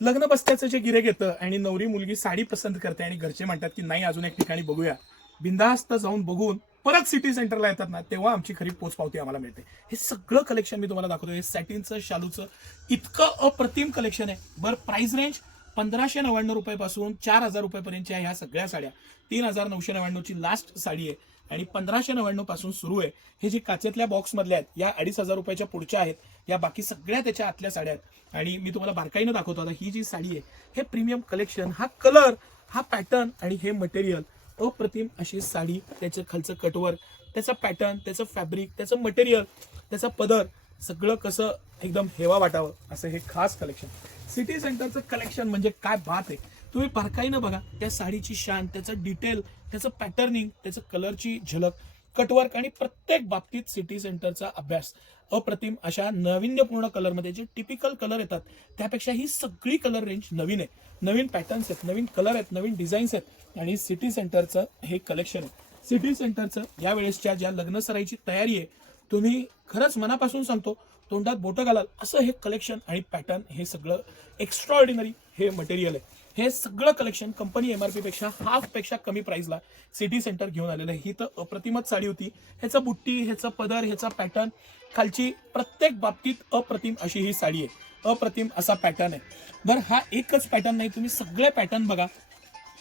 लग्न बसत्याचं जे गिरेक येतं आणि नवरी मुलगी साडी पसंत करते आणि घरचे म्हणतात की नाही अजून एक ठिकाणी बघूया, बिंदास्त जाऊन बघून परत सिटी सेंटरला येतात ना, तेव्हा आमची खरी पोचपावती आम्हाला मिळते. हे सगळं कलेक्शन मी तुम्हाला दाखवतो. हे सॅटिनचं, शालूचं इतकं अप्रतिम कलेक्शन आहे. बरं, प्राइस रेंज 1599 रुपयापासून 4000 रुपयापर्यंतच्या ह्या सगळ्या साड्या. 3999 ची लास्ट साडी आहे आणि 1599 पासून सुरू आहे. हे जे काचेतल्या बॉक्स मधल्या आहेत या 2500 रुपयाच्या पुढच्या आहेत. या बाकी सगळ्या त्याच्या आतल्या साड्या आहेत आणि मी तुम्हाला बारकाईनं दाखवतो. आता ही जी साडी आहे हे प्रीमियम कलेक्शन, हा कलर, हा पॅटर्न आणि हे मटेरियल अप्रतिम अशी साडी. त्याचं खालचं कटवर्क, त्याचा पॅटर्न, त्याचं फॅब्रिक, त्याचं मटेरियल, त्याचा पदर सगळं कसं एकदम हेवा वाटावं असं हे खास कलेक्शन. सिटी सेंटरचं कलेक्शन म्हणजे काय बात आहे. तुम्ही बारकाईनं बघा त्या साडीची शान, त्याचं डिटेल, त्याचं पॅटर्निंग, त्याचं कलरची झलक, कटवर्क आणि प्रत्येक बाबतीत सिटी सेंटरचा अभ्यास. अप्रतिम अशा नाविन्यपूर्ण कलरमध्ये जे टिपिकल कलर येतात त्यापेक्षा ही सगळी कलर रेंज नवीन आहे. नवीन पॅटर्न्स आहेत, नवीन कलर आहेत, नवीन डिझाईन्स आहेत आणि सिटी सेंटरचं हे कलेक्शन आहे. सिटी सेंटरचं या वेळेसच्या ज्या लग्न सराईची तयारी आहे, तुम्ही खरंच मनापासून सांगतो तोंडात बोटं घालाल असं हे कलेक्शन आणि पॅटर्न. हे सगळं एक्स्ट्रा ऑर्डिनरी हे मटेरियल आहे. हे सगळं कलेक्शन कंपनी MRP पेक्षा हाफ पेक्षा कमी प्राइसला सिटी सेंटर घेऊन आलेलं आहे. ही तर अप्रतिमच साडी होती. ह्याचं बुट्टी, ह्याचं पदर, ह्याचा पॅटर्न, खालची प्रत्येक बाबतीत अप्रतिम अशी ही साडी आहे. अप्रतिम असा पॅटर्न आहे. बरं, हा एकच पॅटर्न नाही, तुम्ही सगळे पॅटर्न बघा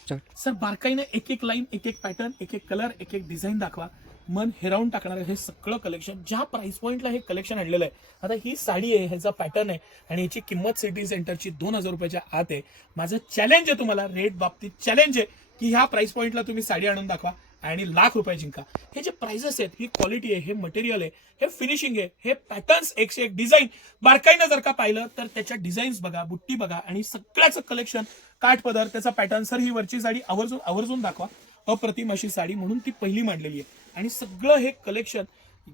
सर. बारकाईने एक एक लाईन, एक एक पॅटर्न, एक एक कलर, एक एक डिझाईन दाखवा. मन हेरावून टाकणार हे सगळं कलेक्शन. ज्या प्राइस पॉईंटला हे कलेक्शन आणलेलं आहे. आता ही साडी आहे, ह्याचा पॅटर्न आहे आणि याची किंमत सिटी सेंटरची 2000 रुपयाच्या आत आहे. माझं चॅलेंज आहे तुम्हाला, रेट बाबतीत चॅलेंज आहे की ह्या प्राइस पॉईंटला तुम्ही साडी आणून दाखवा आणि ₹1,00,000 जिंका. हे जे प्राइसेस आहेत, ही क्वालिटी आहे, हे मटेरियल आहे, हे फिनिशिंग आहे, हे पॅटर्न्स, एकशे एक डिझाईन. बारकाईनं जर का पाहिलं तर त्याच्या डिझाईन्स बघा, बुट्टी बघा आणि सगळ्याचं कलेक्शन, काठ पदर, त्याचा पॅटर्न. सर ही वरची साडी आवर्जून दाखवा. अप्रतिम अशी साडी म्हणून ती पहिली मांडलेली आहे आणि सगळं हे कलेक्शन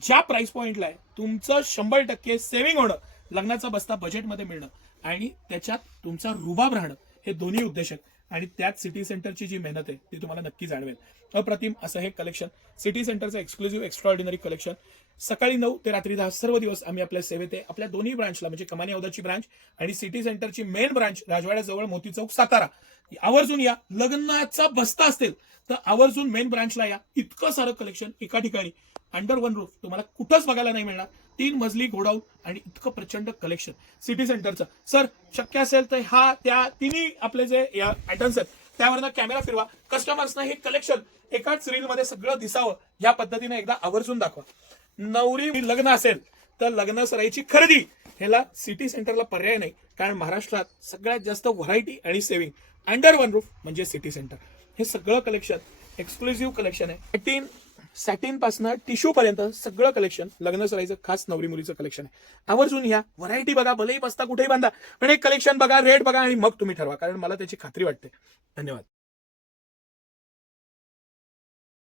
ज्या प्राइस पॉईंटला आहे तुमचं 100% सेव्हिंग होणं, लग्नाचा बस्ता बजेटमध्ये मिळणं आणि त्याच्यात तुमचा रुबाब राहणं, हे दोन्ही उद्देश आहेत. आणि त्यात सिटी सेंटरची जी मेहनत आहे ती तुम्हाला नक्की जाणवेल. अप्रतिम असं हे कलेक्शन, सिटी सेंटरचं एक्सक्लुझिव्ह एक्स्ट्रा ऑर्डिनरी कलेक्शन. सकाळी 9 ते रात्री 10 सर्व दिवस आम्ही आपल्या सेवेत आहे. आपल्या दोन्ही ब्रांचला म्हणजे कमानी औदाची ब्रांच आणि सिटी सेंटरची मेन ब्रांच राजवाड्याजवळ मोती चौक सातारा. आवर्जून या. लग्नाचा बस्ता असेल तर आवर्जून मेन ब्रांचला या. इतकं सारं कलेक्शन एका ठिकाणी अंडर वन रूफ तुम्हाला कुठंच बघायला नाही मिळणार. 3 मजली गोडाऊन आणि इतकं प्रचंड कलेक्शन सिटी सेंटरचं. सर शक्य असेल तर हा त्या तिन्ही आपले जे पॅटर्न्स आहेत त्यावरनं कॅमेरा फिरवा. कस्टमर्सना हे कलेक्शन एकाच रीलमध्ये सगळं दिसावं या पद्धतीने एकदा आवर्जून दाखवा. नवरी लग्न असेल तर लग्न सराईची खरेदी ह्याला सिटी सेंटरला पर्याय नाही, कारण महाराष्ट्रात सगळ्यात जास्त व्हरायटी आणि सेव्हिंग अंडर वन रूफ म्हणजे सिटी सेंटर. हे सगळं कलेक्शन एक्सक्लुझिव्ह कलेक्शन आहे. सॅटिन पासून टिश्यू पर्यंत सगळं कलेक्शन लग्न सराईचं खास नवरी मुलीचं कलेक्शन आहे. आवर्जून या. व्हरायटी बघा, भलेही बसता कुठेही बांधा, पण एक कलेक्शन बघा, रेट बघा आणि मग तुम्ही ठरवा, कारण मला त्याची खात्री वाटते. धन्यवाद.